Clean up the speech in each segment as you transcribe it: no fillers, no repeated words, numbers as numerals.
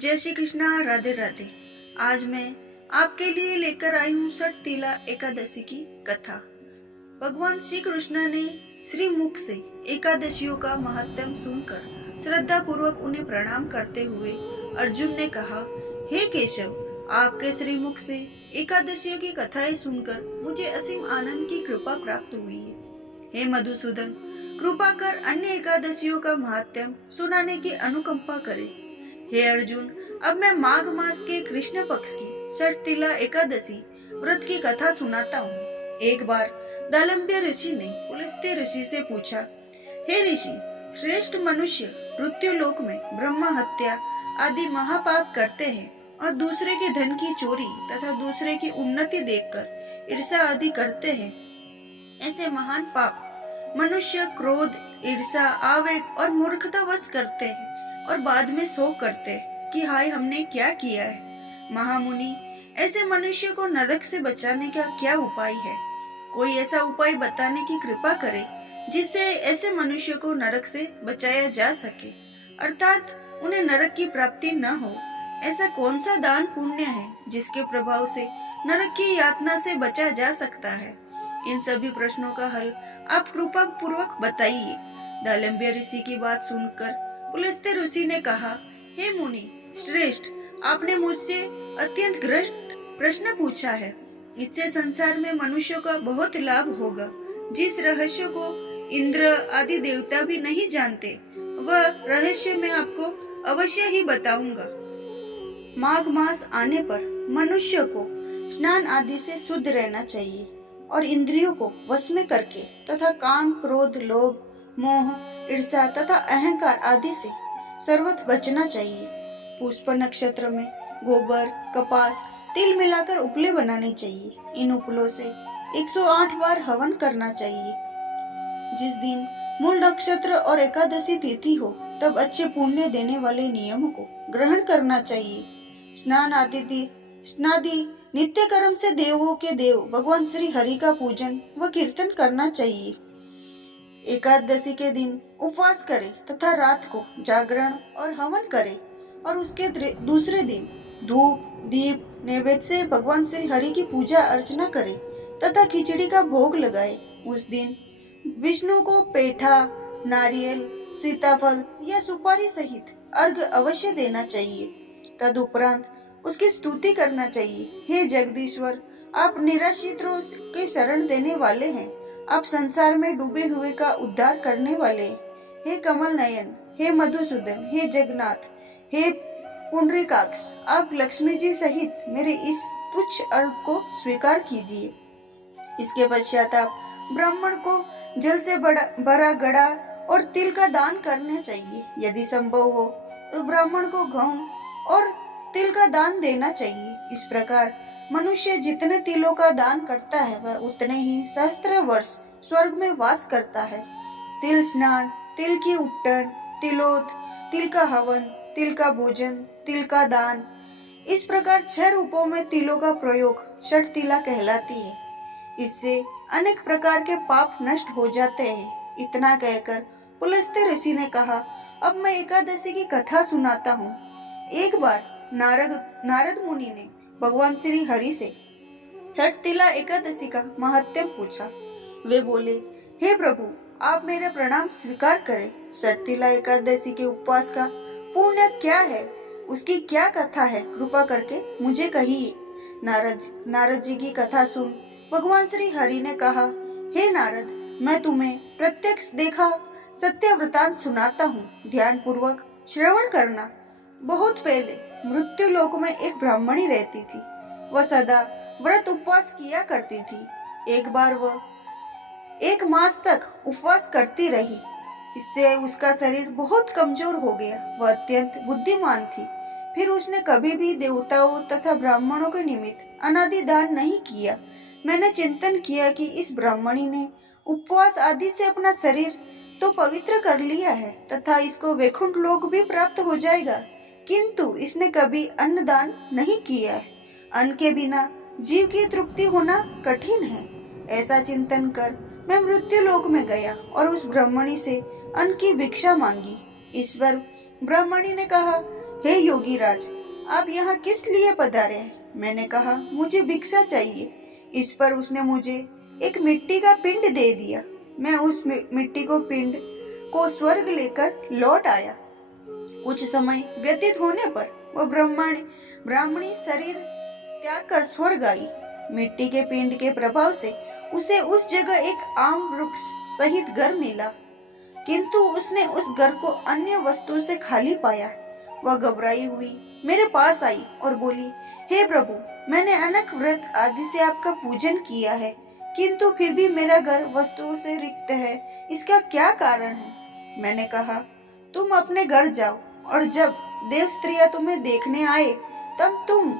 जय श्री कृष्णा। राधे राधे। आज मैं आपके लिए लेकर आई हूँ षटतिला एकादशी की कथा। भगवान श्री कृष्ण ने श्री मुख से एकादशियों का महत्व सुनकर श्रद्धा पूर्वक उन्हें प्रणाम करते हुए अर्जुन ने कहा, हे केशव, आपके श्री मुख से एकादशियों की कथाएं सुनकर मुझे असीम आनंद की कृपा प्राप्त हुई है। हे मधुसूदन, कृपा कर अन्य एकादशियों का महत्व सुनाने की अनुकंपा करे। हे अर्जुन, अब मैं माघ मास के कृष्ण पक्ष की षटतिला एकादशी व्रत की कथा सुनाता हूँ। एक बार दालम्य ऋषि ने पुलस्त्य ऋषि से पूछा, हे ऋषि, श्रेष्ठ मनुष्य मृत्यु लोक में ब्रह्म हत्या आदि महापाप करते हैं और दूसरे के धन की चोरी तथा दूसरे की उन्नति देखकर ईर्ष्या आदि करते हैं। ऐसे महान पाप मनुष्य क्रोध, ईर्ष्या, आवेग और मूर्खतावश करते हैं और बाद में शोक करते कि हाय, हमने क्या किया है। महामुनि, ऐसे मनुष्य को नरक से बचाने का क्या उपाय है? कोई ऐसा उपाय बताने की कृपा करे जिससे ऐसे मनुष्य को नरक से बचाया जा सके, अर्थात उन्हें नरक की प्राप्ति न हो। ऐसा कौन सा दान पुण्य है जिसके प्रभाव से नरक की यातना से बचा जा सकता है? इन सभी प्रश्नों का हल आप कृपा पूर्वक बताइए। दालम्य ऋषि की बात सुनकर पुलस्त्य ऋषि ने कहा, हे मुनि श्रेष्ठ, आपने मुझसे अत्यंत ग्रस्त प्रश्न पूछा है। इससे संसार में मनुष्यों का बहुत लाभ होगा। जिस रहस्य को इंद्र आदि देवता भी नहीं जानते, वह रहस्य मैं आपको अवश्य ही बताऊंगा। माघ मास आने पर मनुष्य को स्नान आदि से शुद्ध रहना चाहिए और इंद्रियों को वश में करके तथा काम, क्रोध, लोभ, मोह, ईर्ष्या तथा अहंकार आदि से सर्वथा बचना चाहिए। पुष्प नक्षत्र में गोबर, कपास, तिल मिलाकर उपले बनाने चाहिए। इन उपलों से 108 बार हवन करना चाहिए। जिस दिन मूल नक्षत्र और एकादशी तिथि हो, तब अच्छे पुण्य देने वाले नियमों को ग्रहण करना चाहिए। स्नादि नित्य कर्म से देवों के देव भगवान श्री हरि का पूजन व कीर्तन करना चाहिए। एकादशी के दिन उपवास करे तथा रात को जागरण और हवन करे और उसके दूसरे दिन धूप, दीप, नैवेद्य से भगवान श्री हरि की पूजा अर्चना करे तथा खिचड़ी का भोग लगाए। उस दिन विष्णु को पेठा, नारियल, सीताफल या सुपारी सहित अर्घ अवश्य देना चाहिए। तदुपरांत उसकी स्तुति करना चाहिए। हे जगदीश्वर, आप निराश्रितों के शरण देने वाले हैं। आप संसार में डूबे हुए का उद्धार करने वाले। हे कमल नयन, हे मधुसूदन, हे जगन्नाथ, हे पुंडरीकाक्ष, आप लक्ष्मी जी सहित मेरे इस तुच्छ अर्घ को स्वीकार कीजिए। इसके पश्चात आप ब्राह्मण को जल से भरा घड़ा और तिल का दान करना चाहिए। यदि संभव हो तो ब्राह्मण को गेहूं और तिल का दान देना चाहिए। इस प्रकार मनुष्य जितने तिलों का दान करता है, वह उतने ही सहस्त्र वर्ष स्वर्ग में वास करता है। तिल स्नान, तिल की उपटन, तिलोत, तिल का हवन, तिल का भोजन, तिल का दान, इस प्रकार 6 रूपों में तिलों का प्रयोग षटतिला कहलाती है। इससे अनेक प्रकार के पाप नष्ट हो जाते हैं। इतना कहकर पुलस्त्य ऋषि ने कहा, अब मैं एकादशी की कथा सुनाता हूँ। एक बार नारद मुनि ने भगवान श्री हरि से षटतिला एकादशी का महत्व पूछा। वे बोले, हे प्रभु, आप मेरे प्रणाम स्वीकार करें। षटतिला एकादशी के उपवास का पुण्य क्या है, उसकी क्या कथा है, कृपा करके मुझे कहिए। नारद जी की कथा सुन भगवान श्री हरि ने कहा, हे नारद, मैं तुम्हें प्रत्यक्ष देखा सत्य वृतांत सुनाता हूँ। ध्यान पूर्वक श्रवण करना। बहुत पहले मृत्यु लोक में एक ब्राह्मणी रहती थी। वह सदा व्रत उपवास किया करती थी। एक बार वह 1 मास तक उपवास करती रही। इससे उसका शरीर बहुत कमजोर हो गया। वह अत्यंत बुद्धिमान थी। फिर उसने कभी भी देवताओं तथा ब्राह्मणों के निमित्त अनादि दान नहीं किया। मैंने चिंतन किया कि इस ब्राह्मणी ने उपवास आदि से अपना शरीर तो पवित्र कर लिया है तथा इसको वैकुंठ लोक भी प्राप्त हो जाएगा, किंतु इसने कभी अन्न दान नहीं किया है। अन्न के बिना जीव की तृप्ति होना कठिन है। ऐसा चिंतन कर मैं मृत्यु लोक में गया और उस ब्राह्मणी से अन्न की भिक्षा मांगी। इस पर ब्राह्मणी ने कहा, हे योगी राज, आप यहाँ किस लिए पधारे हैं? मैंने कहा, मुझे भिक्षा चाहिए। इस पर उसने मुझे एक मिट्टी का पिंड दे दिया। मैं उस मिट्टी को पिंड को स्वर्ग लेकर लौट आया। कुछ समय व्यतीत होने पर वह ब्राह्मणी शरीर त्याग कर स्वर्ग आई। मिट्टी के पिंड के प्रभाव से उसे उस जगह एक आम वृक्ष सहित घर मिला, किंतु उसने उस घर को अन्य वस्तु से खाली पाया। वह घबराई हुई मेरे पास आई और बोली, हे प्रभु, मैंने अनेक व्रत आदि से आपका पूजन किया है, किंतु फिर भी मेरा घर वस्तुओं से रिक्त है। इसका क्या कारण है? मैंने कहा, तुम अपने घर जाओ और जब देव स्त्रियां तुम्हें देखने आए तब तुम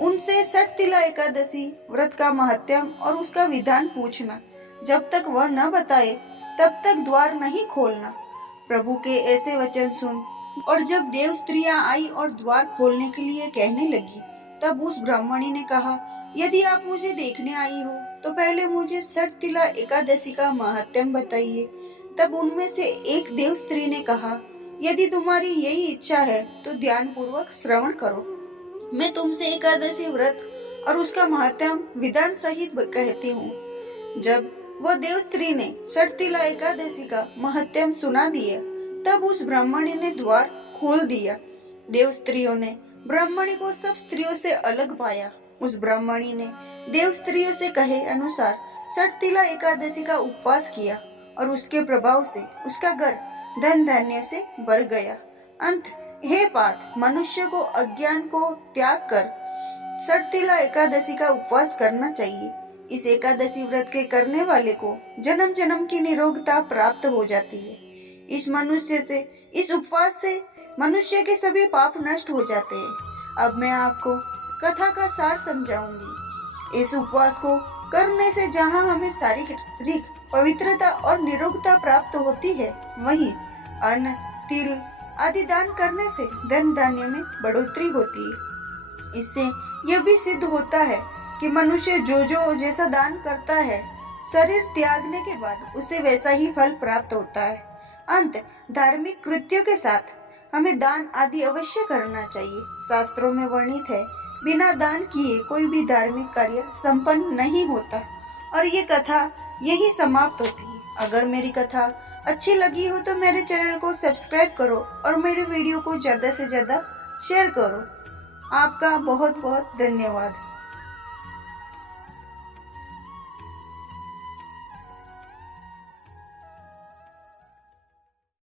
उनसे षटतिला एकादशी व्रत का महत्व और उसका विधान पूछना। जब तक वह न बताए तब तक द्वार नहीं खोलना। प्रभु के ऐसे वचन सुन और जब देव स्त्रियां आई और द्वार खोलने के लिए कहने लगी, तब उस ब्राह्मणी ने कहा, यदि आप मुझे देखने आई हो तो पहले मुझे षटतिला एकादशी का महत्व बताइए। तब उनमें से एक देव स्त्री ने कहा, यदि तुम्हारी यही इच्छा है तो ध्यान पूर्वक श्रवण करो। मैं तुमसे एकादशी व्रत और उसका महत्व विधान सहित कहती हूँ। जब वह देव स्त्री ने षटतिला एकादशी का महत्व सुना दिया, तब उस ब्राह्मणी ने द्वार खोल दिया। देव स्त्रियों ने ब्राह्मणी को सब स्त्रियों से अलग पाया। उस ब्राह्मणी ने देव स्त्रियों से कहे अनुसार षटतिला एकादशी का उपवास किया और उसके प्रभाव से उसका घर धन धान्य से भर गया। अंत, हे पार्थ, मनुष्य को अज्ञान को त्याग कर षटतिला एकादशी का उपवास करना चाहिए। इस एकादशी व्रत के करने वाले को जन्म जन्म की निरोगता प्राप्त हो जाती है। इस उपवास से मनुष्य के सभी पाप नष्ट हो जाते हैं। अब मैं आपको कथा का सार समझाऊंगी। इस उपवास को करने से जहाँ हमें शारीरिक पवित्रता और निरोगता प्राप्त होती है, वहीं अन्न, तिल आदि दान करने से धन धान्य में बढ़ोतरी होती है। इससे यह भी सिद्ध होता है कि मनुष्य जो जैसा दान करता है, शरीर त्यागने के बाद उसे वैसा ही फल प्राप्त होता है। अंत, धार्मिक कृत्यों के साथ हमें दान आदि अवश्य करना चाहिए। शास्त्रों में वर्णित है, बिना दान किए कोई भी धार्मिक कार्य संपन्न नहीं होता। और ये कथा यही समाप्त होती है। अगर मेरी कथा अच्छी लगी हो तो मेरे चैनल को सब्सक्राइब करो और मेरे वीडियो को ज्यादा से ज्यादा शेयर करो। आपका बहुत बहुत धन्यवाद।